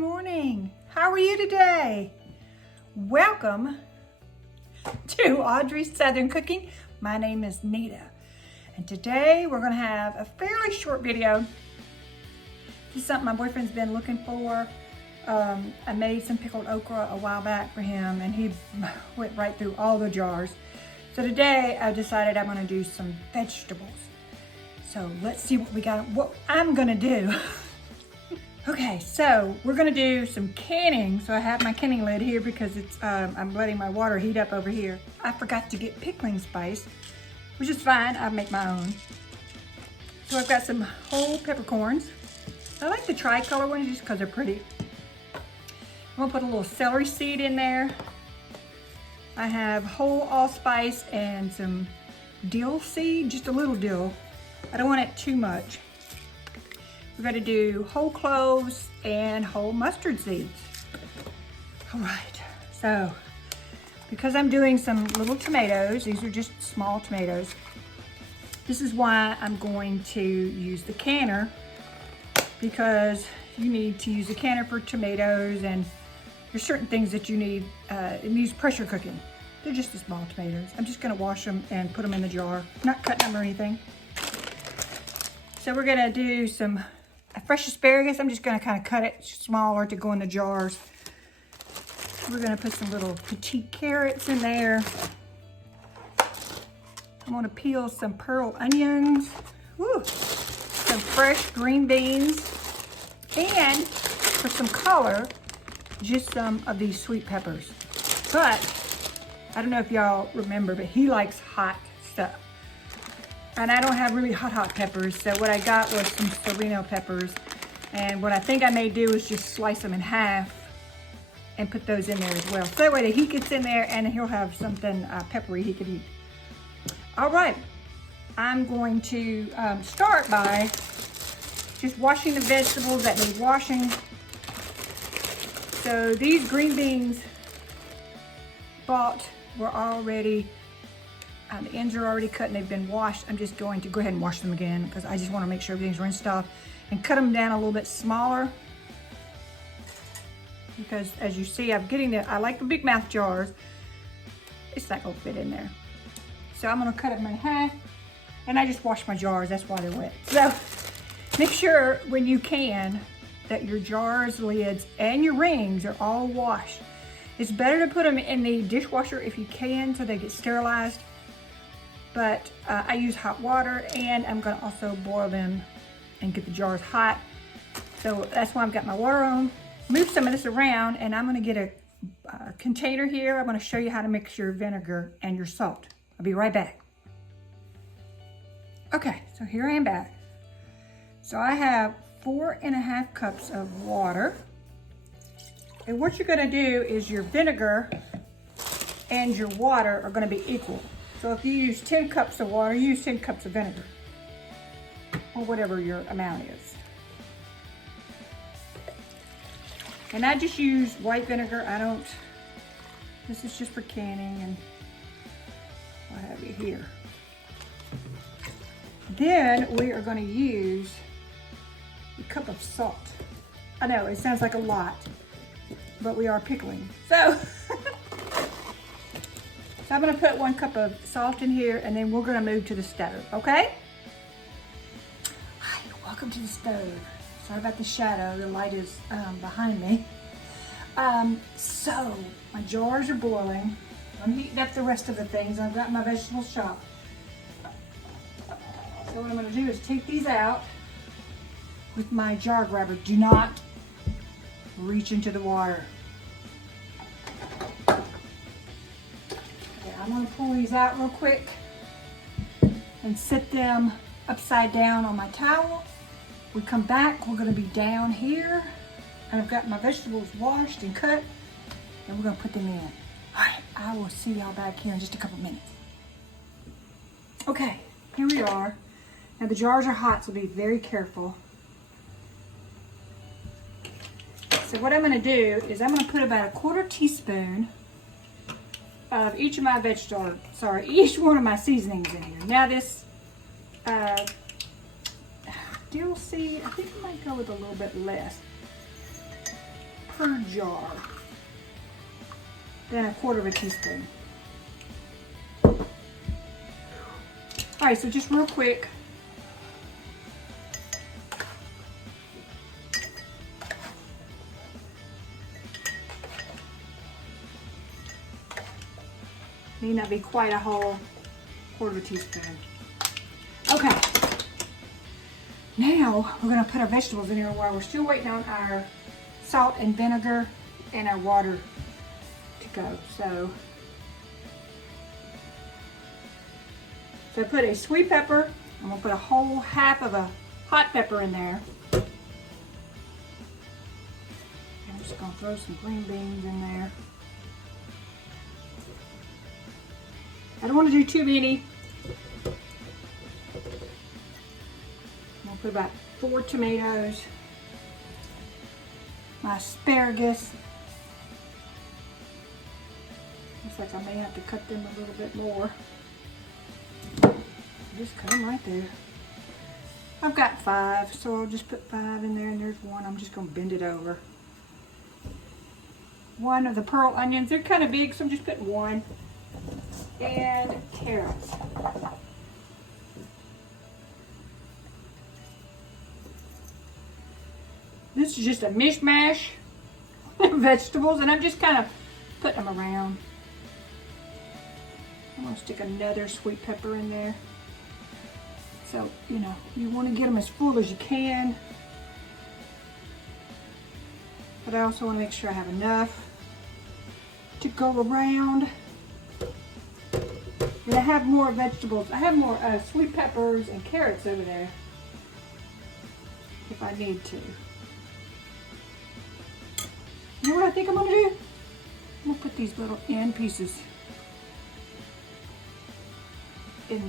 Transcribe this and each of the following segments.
morning. How are you today? Welcome to Audrey's Southern Cooking. My name is Nita, and today we're going to have a fairly short video. This is something my boyfriend's been looking for. I made some pickled okra a while back for him, and he went right through all the jars. So today I decided I'm going to do some vegetables. So let's see what I'm going to do. Okay, so we're gonna do some canning. So I have my canning lid here because it's I'm letting my water heat up over here. I forgot to get pickling spice, which is fine. I make my own. So I've got some whole peppercorns. I like the tricolor ones just because they're pretty. I'm gonna put a little celery seed in there. I have whole allspice and some dill seed, just a little dill. I don't want it too much. We're going to do whole cloves and whole mustard seeds. All right, so because I'm doing some little tomatoes, these are just small tomatoes. This is why I'm going to use the canner, because you need to use a canner for tomatoes, and there's certain things that you need. It needs pressure cooking. They're just the small tomatoes. I'm just going to wash them and put them in the jar, not cutting them or anything. So we're going to do some fresh asparagus. I'm just going to kind of cut it smaller to go in the jars. We're going to put some little petite carrots in there. I'm going to peel some pearl onions. Woo. Some fresh green beans. And for some color, just some of these sweet peppers. But I don't know if y'all remember, but he likes hot stuff. And I don't have really hot peppers, so what I got was some Serrano peppers. And what I think I may do is just slice them in half and put those in there as well. So that way the heat gets in there and he'll have something peppery he could eat. All right, I'm going to start by just washing the vegetables that need washing. So these green beans bought were already the ends are already cut and they've been washed. I'm just going to go ahead and wash them again because I just want to make sure everything's rinsed off, and cut them down a little bit smaller. Because as you see, I like the big mouth jars. It's not gonna fit in there. So I'm gonna cut them in half, and I just wash my jars, that's why they're wet. So make sure when you can that your jars, lids, and your rings are all washed. It's better to put them in the dishwasher if you can so they get sterilized. But I use hot water, and I'm gonna also boil them and get the jars hot. So that's why I've got my water on. Move some of this around, and I'm gonna get a container here. I'm gonna show you how to mix your vinegar and your salt. I'll be right back. Okay, so here I am back. So I have 4.5 cups of water. And what you're gonna do is your vinegar and your water are gonna be equal. So if you use 10 cups of water, use 10 cups of vinegar, or whatever your amount is. And I just use white vinegar. This is just for canning and what have you here. Then we are gonna use a cup of salt. I know, it sounds like a lot, but we are pickling. So I'm gonna put 1 cup of salt in here, and then we're gonna move to the stove, okay? Hi, welcome to the stove. Sorry about the shadow, the light is behind me. So my jars are boiling. I'm heating up the rest of the things. I've got my vegetable chopped. So what I'm gonna do is take these out with my jar grabber. Do not reach into the water. I'm gonna pull these out real quick and set them upside down on my towel. We come back, we're gonna be down here, and I've got my vegetables washed and cut, and we're gonna put them in. All right, I will see y'all back here in just a couple minutes. Okay, here we are. Now the jars are hot, so be very careful. So what I'm gonna do is I'm gonna put about 1/4 teaspoon of each of my each one of my seasonings in here. Now this dill seed, I think I might go with a little bit less. per jar. Then 1/4 teaspoon. All right, so just real quick. May not be quite a whole 1/4 teaspoon. Okay. Now we're going to put our vegetables in here while we're still waiting on our salt and vinegar and our water to go. So I put a sweet pepper. I'm going to put a whole half of a hot pepper in there. I'm just going to throw some green beans in there. I don't want to do too many. I'm going to put about 4 tomatoes. My asparagus. Looks like I may have to cut them a little bit more. Just cut them right there. I've got 5, so I'll just put 5 in there, and there's 1. I'm just going to bend it over. 1 of the pearl onions. They're kind of big, so I'm just putting 1. And carrots. This is just a mishmash of vegetables, and I'm just kind of putting them around. I'm going to stick another sweet pepper in there. So, you know, you want to get them as full as you can. But I also want to make sure I have enough to go around. And I have more vegetables. I have more sweet peppers and carrots over there if I need to. You know what I think I'm going to do? I'm going to put these little end pieces in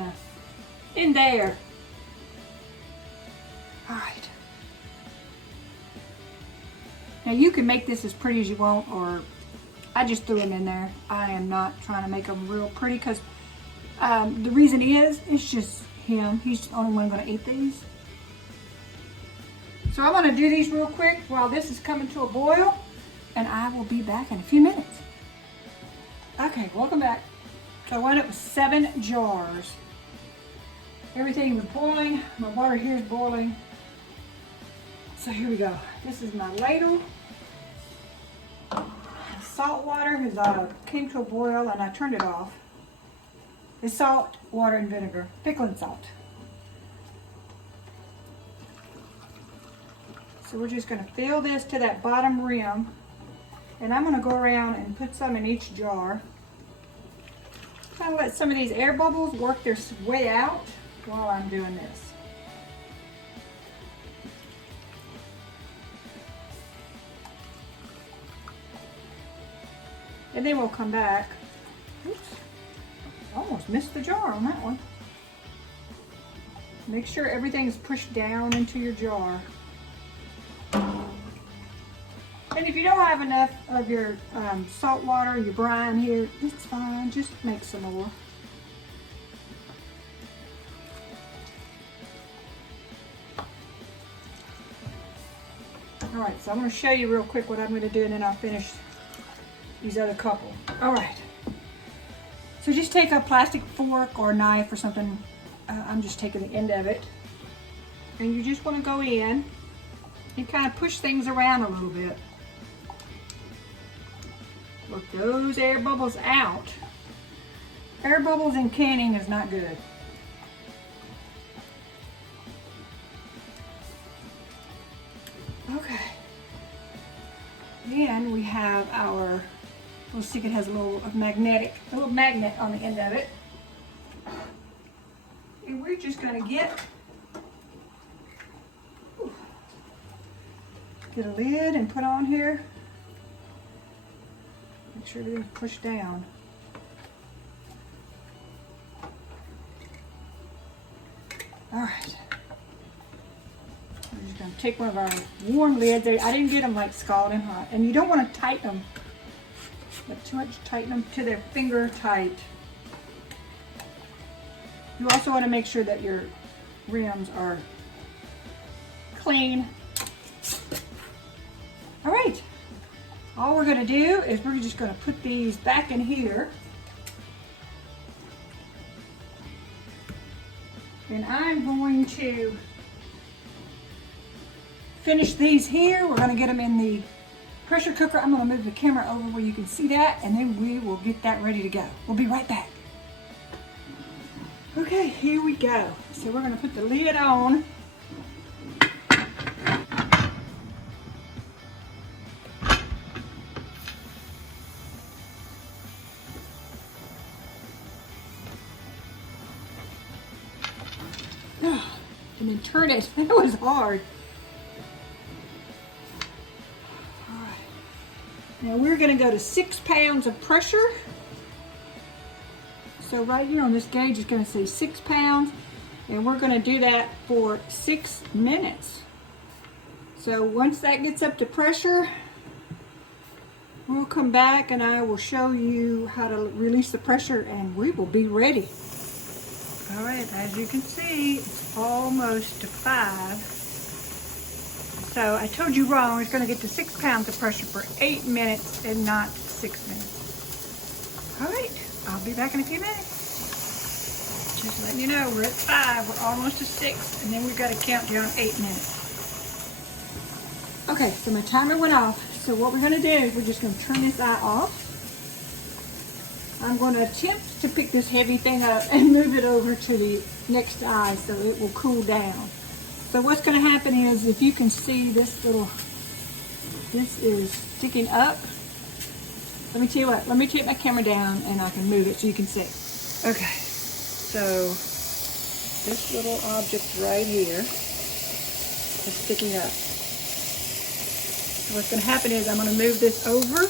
there. All right. Now you can make this as pretty as you want, or I just threw them in there. I am not trying to make them real pretty because the reason is, it's just him. He's the only one going to eat these. So I'm going to do these real quick while this is coming to a boil, and I will be back in a few minutes. Okay, welcome back. So I wound up with 7 jars. Everything was boiling. My water here is boiling. So here we go. This is my ladle. Salt water has came to a boil, and I turned it off. It's salt, water, and vinegar. Pickling salt. So we're just going to fill this to that bottom rim. And I'm going to go around and put some in each jar. Kind of let some of these air bubbles work their way out while I'm doing this. And then we'll come back. Oops. Almost missed the jar on that one. Make sure everything's pushed down into your jar. And if you don't have enough of your salt water, your brine here, it's fine. Just make some more. All right, so I'm going to show you real quick what I'm going to do, and then I'll finish these other couple. All right. So just take a plastic fork or knife or something. I'm just taking the end of it. And you just want to go in and kind of push things around a little bit. Work those air bubbles out. Air bubbles in canning is not good. Okay. Then we have our little stick. It has a little magnet on the end of it. And we're just going to get a lid and put on here. Make sure everything's pushed down. All right. We're just going to take one of our warm lids. I didn't get them like scalding hot. And you don't want to tighten them. But too much, tighten them to their finger tight. You also want to make sure that your rims are clean. All right. All we're gonna do is we're just gonna put these back in here. And I'm going to finish these here. We're gonna get them in the pressure cooker. I'm gonna move the camera over where you can see that, and then we will get that ready to go. We'll be right back. Okay, here we go. So we're gonna put the lid on. And then turn it. That was hard. All right. Now we're going to go to 6 pounds of pressure. So right here on this gauge is going to say 6 pounds, and we're going to do that for 6 minutes. So once that gets up to pressure, we'll come back and I will show you how to release the pressure, and we will be ready. All right, as you can see, it's almost to 5. So I told you wrong. It's going to get to 6 pounds of pressure for 8 minutes and not 6 minutes. All right, I'll be back in a few minutes. Just letting you know, we're at 5. We're almost to 6, and then we've got to count down 8 minutes. Okay, so my timer went off. So what we're going to do is we're just going to turn this eye off. I'm going to attempt to pick this heavy thing up and move it over to the next eye so it will cool down. So what's going to happen is, if you can see this is sticking up. Let me tell you what, let me take my camera down and I can move it so you can see. Okay, so this little object right here is sticking up. So what's going to happen is I'm going to move this over.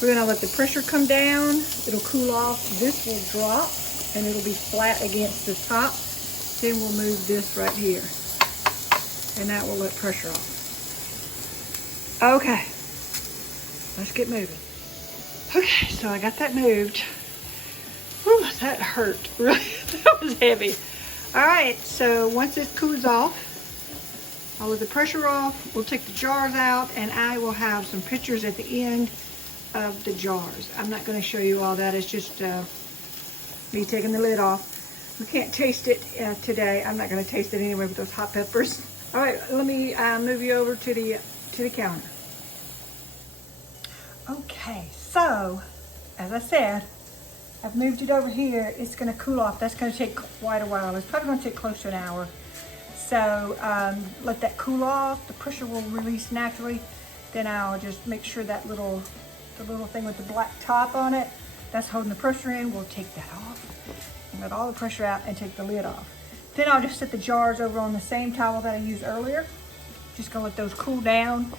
We're going to let the pressure come down. It'll cool off. This will drop and it'll be flat against the top. Then we'll move this right here. And that will let pressure off. Okay. Let's get moving. Okay, so I got that moved. Whew, that hurt. Really, that was heavy. All right, so once this cools off, I'll let the pressure off. We'll take the jars out, and I will have some pictures at the end of the jars. I'm not going to show you all that. It's just me taking the lid off. We can't taste it today. I'm not going to taste it anyway with those hot peppers. All right, let me move you over to the counter. Okay, so as I said, I've moved it over here. It's going to cool off. That's going to take quite a while. It's probably going to take close to an hour. So let that cool off. The pressure will release naturally. Then I'll just make sure that the little thing with the black top on it, that's holding the pressure in. We'll take that off and let all the pressure out and take the lid off. Then I'll just set the jars over on the same towel that I used earlier. Just gonna let those cool down,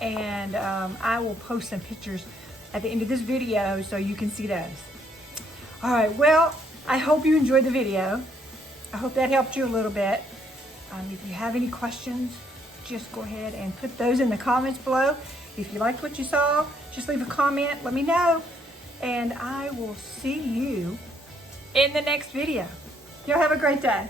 and I will post some pictures at the end of this video so you can see those. All right, well, I hope you enjoyed the video. I hope that helped you a little bit. If you have any questions, just go ahead and put those in the comments below. If you liked what you saw, just leave a comment, let me know, and I will see you in the next video. Y'all have a great day.